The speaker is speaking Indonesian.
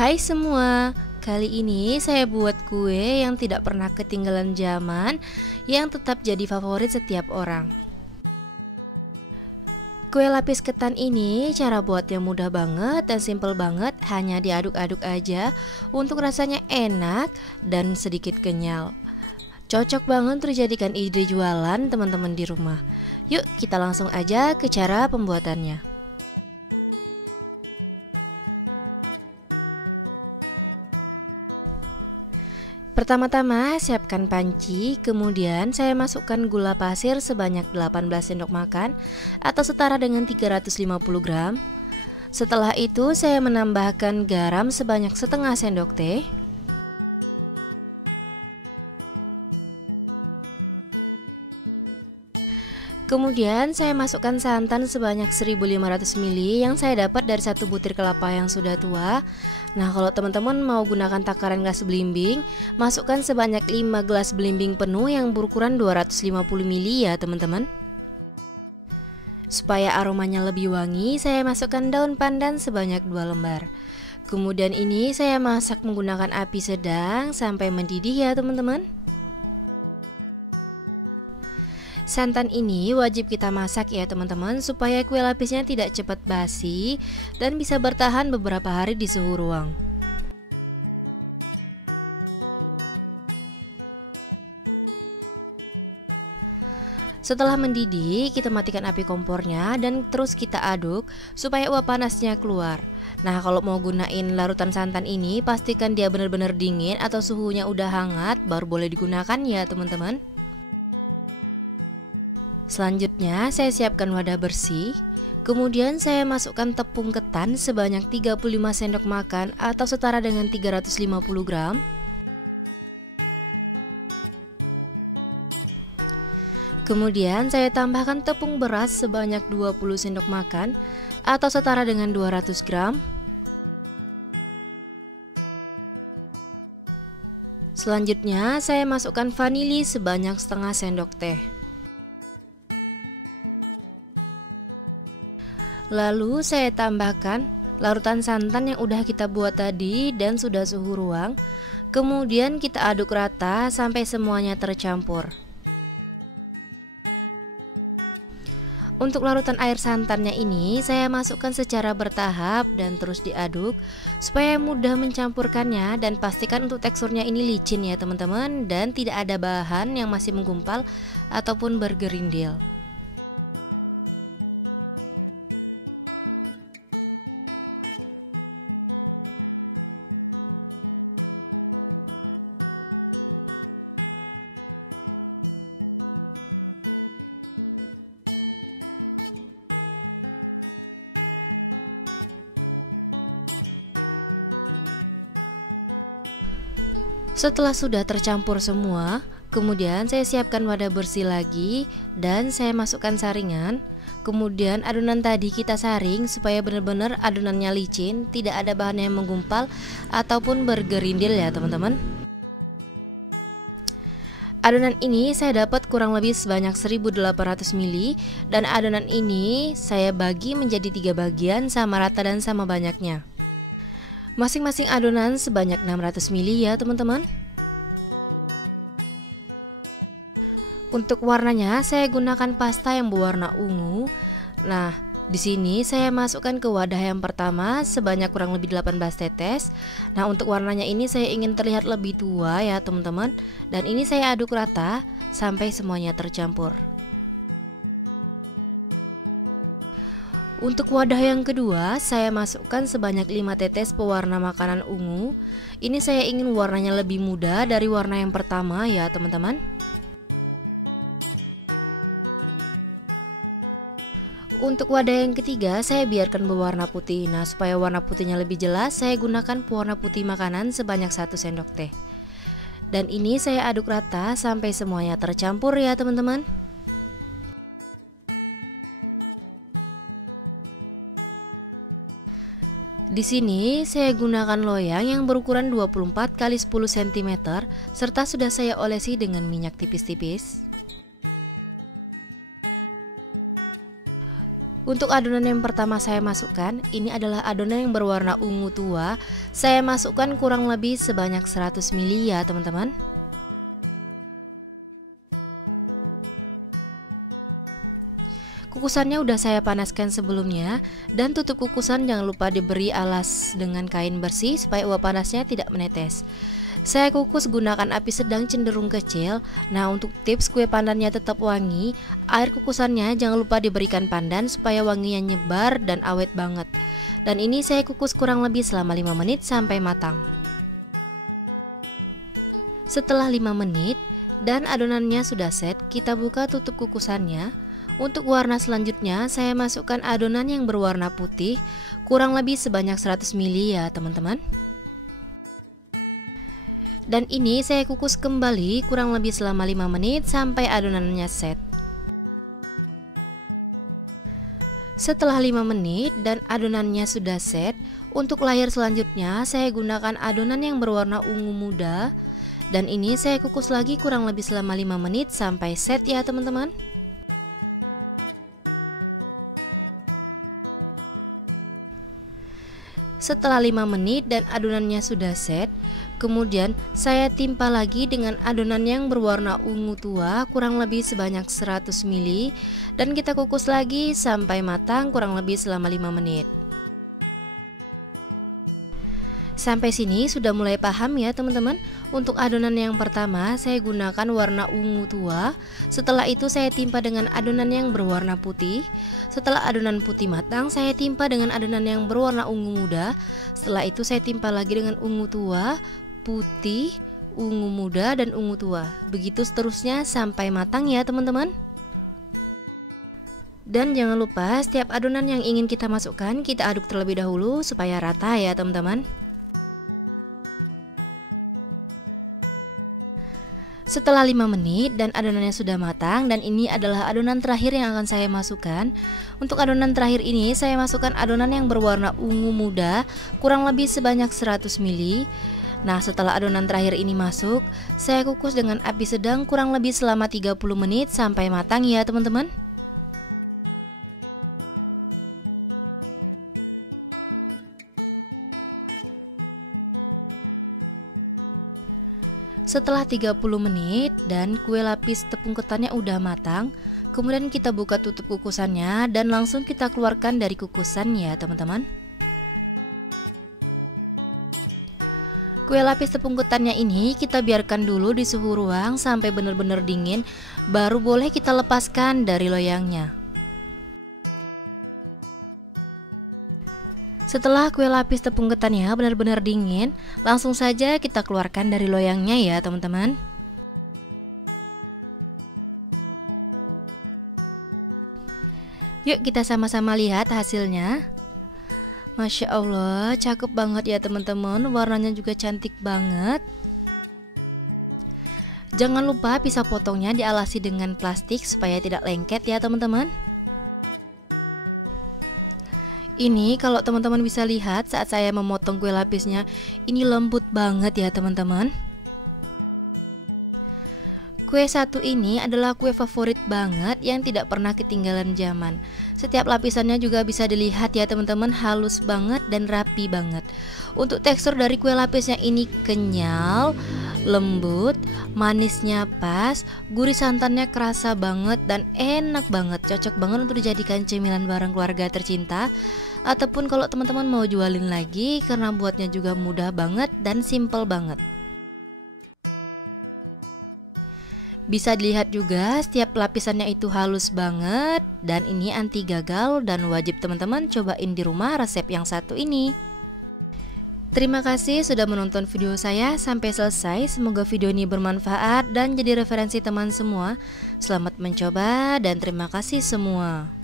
Hai semua, kali ini saya buat kue yang tidak pernah ketinggalan zaman, yang tetap jadi favorit setiap orang. Kue lapis ketan ini cara buatnya mudah banget dan simple banget, hanya diaduk-aduk aja untuk rasanya enak dan sedikit kenyal. Cocok banget untuk dijadikan ide jualan teman-teman di rumah. Yuk kita langsung aja ke cara pembuatannya. Pertama-tama siapkan panci, kemudian saya masukkan gula pasir sebanyak 18 sendok makan atau setara dengan 350 gram. Setelah itu saya menambahkan garam sebanyak setengah sendok teh. Kemudian saya masukkan santan sebanyak 1500 ml yang saya dapat dari satu butir kelapa yang sudah tua. Nah, kalau teman-teman mau gunakan takaran gelas belimbing, masukkan sebanyak 5 gelas belimbing penuh yang berukuran 250 ml ya teman-teman. Supaya aromanya lebih wangi, saya masukkan daun pandan sebanyak 2 lembar. Kemudian ini saya masak menggunakan api sedang sampai mendidih ya teman-teman. Santan ini wajib kita masak ya teman-teman, supaya kue lapisnya tidak cepat basi dan bisa bertahan beberapa hari di suhu ruang. Setelah mendidih, kita matikan api kompornya dan terus kita aduk supaya uap panasnya keluar. Nah, kalau mau gunain larutan santan ini, pastikan dia benar-benar dingin atau suhunya udah hangat baru boleh digunakan ya teman-teman. Selanjutnya saya siapkan wadah bersih. Kemudian saya masukkan tepung ketan sebanyak 35 sendok makan atau setara dengan 350 gram. Kemudian saya tambahkan tepung beras sebanyak 20 sendok makan atau setara dengan 200 gram. Selanjutnya saya masukkan vanili sebanyak setengah sendok teh. Lalu saya tambahkan larutan santan yang udah kita buat tadi dan sudah suhu ruang. Kemudian kita aduk rata sampai semuanya tercampur. Untuk larutan air santannya ini saya masukkan secara bertahap dan terus diaduk supaya mudah mencampurkannya, dan pastikan untuk teksturnya ini licin ya teman-teman, dan tidak ada bahan yang masih menggumpal ataupun bergerindil. Setelah sudah tercampur semua, kemudian saya siapkan wadah bersih lagi dan saya masukkan saringan. Kemudian adonan tadi kita saring supaya benar-benar adonannya licin, tidak ada bahan yang menggumpal ataupun bergerindil ya teman-teman. Adonan ini saya dapat kurang lebih sebanyak 1800 ml, dan adonan ini saya bagi menjadi 3 bagian sama rata dan sama banyaknya. Masing-masing adonan sebanyak 600 ml ya teman-teman. Untuk warnanya saya gunakan pasta yang berwarna ungu. Nah, di sini saya masukkan ke wadah yang pertama sebanyak kurang lebih 18 tetes. Nah, untuk warnanya ini saya ingin terlihat lebih tua ya teman-teman. Dan ini saya aduk rata sampai semuanya tercampur. Untuk wadah yang kedua, saya masukkan sebanyak 5 tetes pewarna makanan ungu. Ini saya ingin warnanya lebih muda dari warna yang pertama ya teman-teman. Untuk wadah yang ketiga, saya biarkan berwarna putih. Nah, supaya warna putihnya lebih jelas, saya gunakan pewarna putih makanan sebanyak 1 sendok teh. Dan ini saya aduk rata sampai semuanya tercampur ya teman-teman. Di sini saya gunakan loyang yang berukuran 24 x 10 cm serta sudah saya olesi dengan minyak tipis-tipis. Untuk adonan yang pertama saya masukkan, ini adalah adonan yang berwarna ungu tua. Saya masukkan kurang lebih sebanyak 100 ml ya teman-teman. Kukusannya udah saya panaskan sebelumnya, dan tutup kukusan jangan lupa diberi alas dengan kain bersih supaya uap panasnya tidak menetes. Saya kukus gunakan api sedang cenderung kecil. Nah, untuk tips kue pandannya tetap wangi, air kukusannya jangan lupa diberikan pandan supaya wanginya nyebar dan awet banget. Dan ini saya kukus kurang lebih selama 5 menit sampai matang. Setelah 5 menit dan adonannya sudah set, kita buka tutup kukusannya. Untuk warna selanjutnya saya masukkan adonan yang berwarna putih kurang lebih sebanyak 100 ml ya teman-teman. Dan ini saya kukus kembali kurang lebih selama 5 menit sampai adonannya set. Setelah 5 menit dan adonannya sudah set, untuk layer selanjutnya saya gunakan adonan yang berwarna ungu muda. Dan ini saya kukus lagi kurang lebih selama 5 menit sampai set ya teman-teman. Setelah 5 menit dan adonannya sudah set, kemudian saya timpa lagi dengan adonan yang berwarna ungu tua kurang lebih sebanyak 100 ml dan kita kukus lagi sampai matang kurang lebih selama 5 menit. Sampai sini sudah mulai paham ya teman-teman. Untuk adonan yang pertama saya gunakan warna ungu tua. Setelah itu saya timpa dengan adonan yang berwarna putih. Setelah adonan putih matang saya timpa dengan adonan yang berwarna ungu muda. Setelah itu saya timpa lagi dengan ungu tua, putih, ungu muda, dan ungu tua. Begitu seterusnya sampai matang ya teman-teman. Dan jangan lupa setiap adonan yang ingin kita masukkan kita aduk terlebih dahulu supaya rata ya teman-teman. Setelah 5 menit dan adonannya sudah matang, dan ini adalah adonan terakhir yang akan saya masukkan. Untuk adonan terakhir ini saya masukkan adonan yang berwarna ungu muda kurang lebih sebanyak 100 ml. Nah, setelah adonan terakhir ini masuk, saya kukus dengan api sedang kurang lebih selama 30 menit sampai matang ya teman-teman. Setelah 30 menit dan kue lapis tepung ketannya udah matang, kemudian kita buka tutup kukusannya dan langsung kita keluarkan dari kukusan ya teman-teman. Kue lapis tepung ketannya ini kita biarkan dulu di suhu ruang sampai benar-benar dingin, baru boleh kita lepaskan dari loyangnya. Setelah kue lapis tepung ketannya benar-benar dingin, langsung saja kita keluarkan dari loyangnya ya teman-teman. Yuk kita sama-sama lihat hasilnya. Masya Allah, cakep banget ya teman-teman, warnanya juga cantik banget. Jangan lupa pisau potongnya dialasi dengan plastik supaya tidak lengket ya teman-teman. Ini kalau teman-teman bisa lihat saat saya memotong kue lapisnya, ini lembut banget ya teman-teman. Kue satu ini adalah kue favorit banget yang tidak pernah ketinggalan zaman. Setiap lapisannya juga bisa dilihat ya teman-teman, halus banget dan rapi banget. Untuk tekstur dari kue lapisnya ini kenyal, lembut, manisnya pas, gurih santannya kerasa banget dan enak banget. Cocok banget untuk dijadikan cemilan bareng keluarga tercinta. Ataupun kalau teman-teman mau jualin lagi, karena buatnya juga mudah banget dan simple banget. Bisa dilihat juga setiap lapisannya itu halus banget, dan ini anti gagal dan wajib teman-teman cobain di rumah resep yang satu ini. Terima kasih sudah menonton video saya sampai selesai. Semoga video ini bermanfaat dan jadi referensi teman semua. Selamat mencoba dan terima kasih semua.